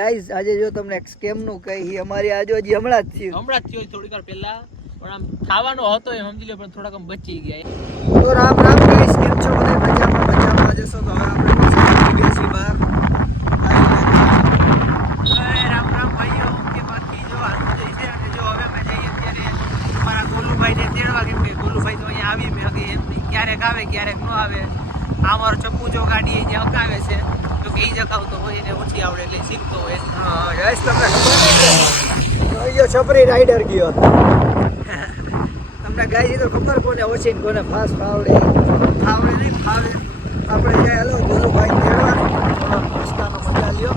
Guys આજે જો તમને એક સ્કેમનું કહી અમારી આજે હજી હમણાં જ થયું. હમણાં જ થયો થોડીક વાર પહેલા. પણ આમ ખાવાનો હતો એમ સમજી લો પણ થોડાક આમ બચી ગયા. તો રામ રામ ગાઈઝ કેમ છો બધા મજામાં મજામાં આજે સો તો હવે આપણે બહાર. રામ રામ ભાઈઓ કે બાકી જો હાલતું જઈ છે અને જો હવે અમે જઈએ અત્યારે અમારા ગોલુભાઈને તેડવા કેમ કે ગોલુભાઈ તો અહીંયા આવી મેં એમ ક્યારેક આવે ક્યારેક ન આવે. આ મારો ચપ્પુ જો ગાડી અહીંયા હકાવે છે. તો કે એ જગાવતો હોય ને ઓછી આવડે એટલે શીખતો હોય. હા ગાઈઝ તમને ખબર ગયો છપરી રાઈડર ગયો તમને ગાય તો ખબર કોને ઓછી ને કોને ફાસ્ટ ફાવડે. ફાવડે નહીં ફાવે આપણે જાય હલો ગોલુભાઈ તેડવા રસ્તાનો મજા લ્યો.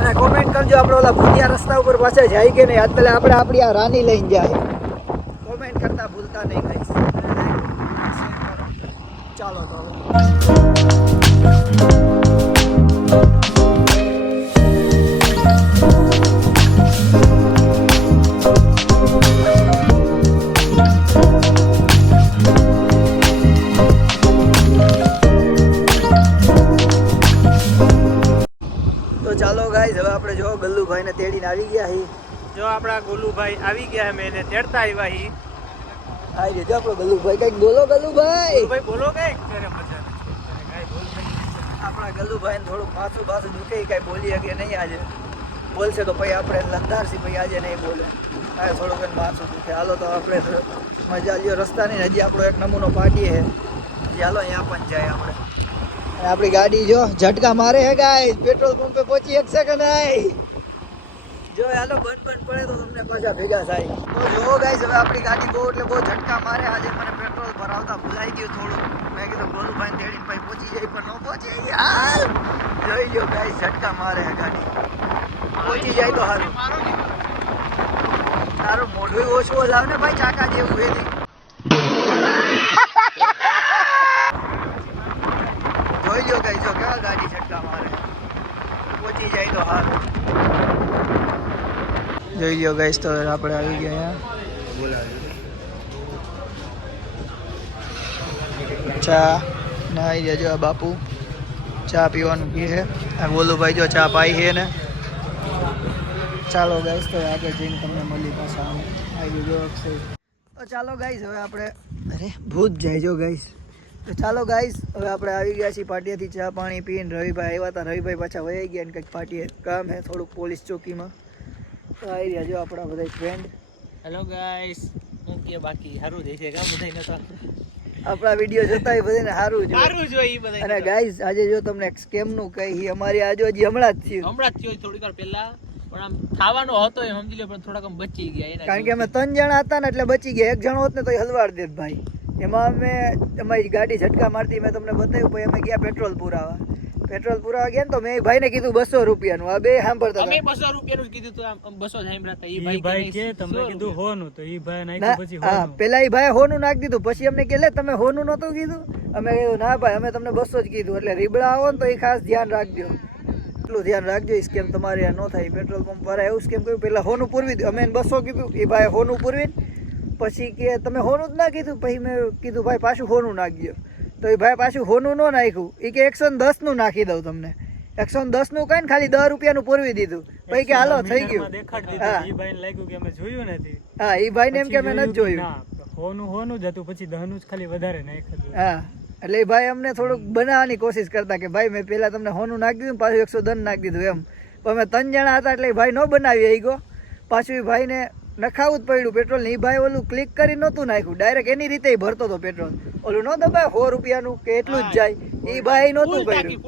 અને કોમેન્ટ કરજો આપણે ઓલા ભૂતિયા રસ્તા ઉપર પાછા જાય કે નહીં? આજ પહેલાં આપણે આપણી આ રાની લઈને જાય. કોમેન્ટ કરતા ભૂલતા નહીં ગાઈસ. ચાલો તો હવે. ગાઈસ હવે આપણે જો ગલ્લુભાઈને તેડીને આવી ગયા હી. જો આપણા ગોલુભાઈ આવી ગયા મેં એને તેડતા આવ્યા હી. આવી રીતે આપણો ગલ્લુભાઈ કંઈક બોલો ગલ્લુભાઈ. ભાઈ બોલો કઈ ત્યારે મજા બોલ. આપણા ગલ્લુભાઈને થોડુંક માથું બાથું દુખે કઈ બોલીએ કે નહીં આજે. બોલશે તો પછી આપણે લંધારસી પછી આજે નહીં બોલે. આ થોડુંક એને પાછું દુખે. હાલો તો આપણે મજા લ્યો રસ્તાની ને હજી આપણો એક નમૂનો પાટીએ હે. હજી હાલો અહીંયા પણ જાય આપણે. આપણી ગાડી જો ઝટકા મારે હે ગાય પેટ્રોલ પંપે પહોંચી એક સેકન્ડ આય. જો હાલો, બંધ બંધ પડે તો તમને પાછા ભેગા થાય. તો જો ગાઈસ હવે આપણી ગાડી બહુ એટલે બહુ ઝટકા મારે, આજે મને પેટ્રોલ ભરાવતા ભૂલાઈ ગયું થોડું. મેં કીધું ગોલુભાઈ તેડીને પછી પહોંચી જાય, પણ ન પહોંચી. યાર, જોઈ લો ગાઈસ ઝટકા મારે છે ગાડી. પહોંચી જાય તો સારું. તારું મોઢું ઓછું લાવ ને ભાઈ, ચાકા જેવું એ જોઈ લો ગાઈસ જો કેવા ગાડી ઝટકા મારે પહોંચી જાય તો હાલ જોઈ લો ગાઈસ તો આપણે આવી ગયા અહીંયા. ચા નાઈ જજો આ બાપુ. ચા પીવાનું પી છે. આ ગોલુભાઈ જો ચા પાઈ છે ને. ચાલો ગાઈસ તો આગળ જઈને તમને મળી પાછા આવી જજો ચાલો ગાઈસ હવે આપણે અરે, ભૂત જાય જો ગાઈસ તો ચાલો ગાઈસ હવે આપણે આવી ગયા છીએ પાટિયાથી ચા પાણી પીને. રવિભાઈ આવ્યા હતા. રવિભાઈ પાછા વહી ગયા ને કંઈક પાટીએ કામ હે થોડુંક પોલીસ ચોકીમાં. તો આવી રહ્યા જો આપણા બધા ફ્રેન્ડ હેલો ગાઈસ હું કે બાકી સારું છે કામ બધા નતા? આપણા વીડિયો જોતા હોય બધાને સારું જોઈએ સારું જ હોય બધા અને ગાઈસ આજે જો તમને એક સ્કેમનું કહી અમારી આજુ હજી હમણાં જ થયું. હમણાં જ થયો થોડીક વાર પહેલા. પણ આમ ખાવાનો હતો એમ સમજી લો પણ થોડાક બચી ગયા કારણ કે અમે ત્રણ જણા હતા ને એટલે બચી ગયા. એક જણો હોત ને તો હલવાડ દેત ભાઈ. એમાં અમે અમારી ગાડી ઝટકા મારતી મેં તમને બતાવ્યું પછી અમે ગયા પેટ્રોલ પુરાવા. પેટ્રોલ પુરાવા ગયા ને તો મેં ભાઈ ભાઈને કીધું બસો રૂપિયાનું. આ બે સાંભળતા અમે બસો રૂપિયાનું કીધું તો આમ આમ બસો સાંભળ્યા ઈ ઈ ભાઈ ભાઈ કે કે તમને કીધું? રૂપિયા. હોનું તો ઈ ભાઈ નાખ્યું પછી હા પેલા એ ભાઈ હોનું નાખી દીધું પછી અમને કે લે તમે હોનું નહોતું કીધું? અમે કીધું ના ભાઈ અમે તમને બસો જ કીધું એટલે રીબડા આવો ને તો એ ખાસ ધ્યાન રાખજો. એટલું ધ્યાન રાખજો એ સ્કેમ તમારે આ ન થાય પેટ્રોલ પંપ વાળા એવું સ્કેમ કર્યું પેલા હોનું પૂરવી દીધું અમે બસો કીધું એ ભાઈ હોનું પૂરવી પછી કે તમે હોનું જ ના કીધું? પછી મેં કીધું ભાઈ પાછું હોનું નાખજો તો એ ભાઈ પાછું હોનું ન નાખ્યું. એ કે એકસો ને દસ નાખી દઉં તમને. એકસો ને દસ કઈ ને ખાલી દસ રૂપિયાનું પૂરવી દીધું. પછી કે હાલો થઈ ગયું. હા. એ ભાઈને લાગ્યું કે અમે જોયું નથી. હા એ ભાઈને એમ કે અમે મેં નથી જોયું. હોનું હોનું જ હતું પછી દહનું જ ખાલી વધારે નાખ્યું હા. એટલે ભાઈ અમને થોડુંક બનાવવાની કોશિશ કરતા કે ભાઈ મેં પેલા તમને હોનું નાખી દીધું પાછું એકસો દન નાખી દીધું. એમ. પણ અમે ત્રણ જણા હતા એટલે ભાઈ ન બનાવી આવી ગયો પાછું એ ભાઈને નખાવું જ પડ્યું. પેટ્રોલ નહીં ભાઈ ઓલું ક્લિક કરી નહોતું નાખ્યું. ડાયરેક્ટ એની રીતે ભરતો હતો પેટ્રોલ. ઓલું ન દબાય સો રૂપિયાનું કે એટલું જ જાય. એ ભાઈ નહોતું કર્યું.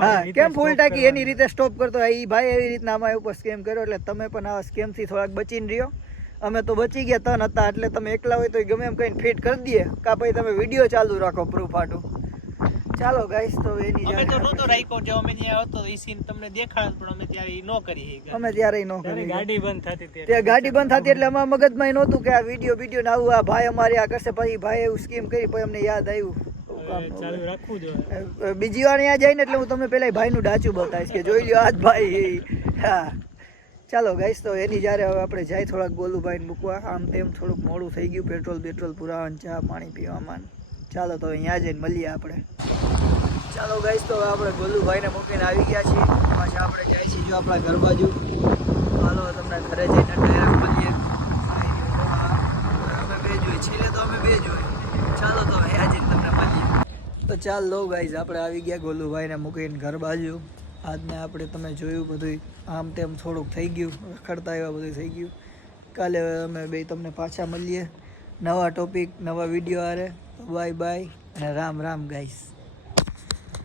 હા કેમ ફૂલ ટાંકી? એની રીતે સ્ટોપ કરતો. હોય એ ભાઈ એવી રીતના અમારી ઉપર સ્કેમ કર્યો. એટલે તમે પણ આવા સ્કેમથી થોડાક બચીને રહ્યો. અમે તો બચી ગયા તન હતા. એટલે તમે એકલા હોય તો ગમે એમ કઈને ફિટ કરી દઈએ. કા પછી તમે વીડિયો ચાલુ રાખો પ્રૂફ આટું. ચાલો ગાઈસ તો એની અમે તો નતો રાખ્યો જો અમે ત્યાં હતો એ સીન તમને દેખાડ પણ અમે ત્યારે ઈ નો કરી અમે ત્યારે ઈ નો કરી ગાડી બંધ થતી ત્યારે. તે ગાડી બંધ થતી એટલે અમારા મગજમાં નહોતું કે આ વીડિયો વીડિયો ને આવું આ ભાઈ અમારે આ કરશે પછી ભાઈ એવું સ્કીમ કરી પછી અમને યાદ આવ્યું. બીજી વાર અહીંયા જઈને એટલે હું તમને પેલા ભાઈનું ડાચું બતાવીશ કે જોઈ લ્યો આજ ભાઈ હા. ચાલો ગાઈશ તો એની જ્યારે હવે આપણે જાય થોડાક ગોલુભાઈને મૂકવા આમ તેમ થોડુંક મોડું થઈ ગયું પેટ્રોલ પેટ્રોલ પુરાવાનું ચા પાણી પીવામાં ચાલો તો અહીંયા જઈને મળીએ આપણે. ચાલો ગાઈસ તો હવે આપણે ગોલુભાઈને મૂકીને આવી ગયા છીએ. પાછા આપણે જાય છીએ જો આપણા ઘર બાજુ. ચાલો તમને ઘરે જઈને ડાયરા મળીએ અમે બે જોઈએ. છેલ્લે તો અમે બે જોઈએ. ચાલો તો હવે આજે તમને મળીએ. તો ચાલ લો ગાઈઝ આપણે આવી ગયા ગોલુભાઈને મૂકીને ઘર બાજુ. આજને આપણે તમે જોયું બધું આમ તેમ થોડુંક થઈ ગયું. રખડતા એવા બધું થઈ ગયું. કાલે અમે બે તમને પાછા મળીએ. નવા ટોપિક નવા વીડિયો આરે. બાય બાય અને રામ રામ ગાઈઝ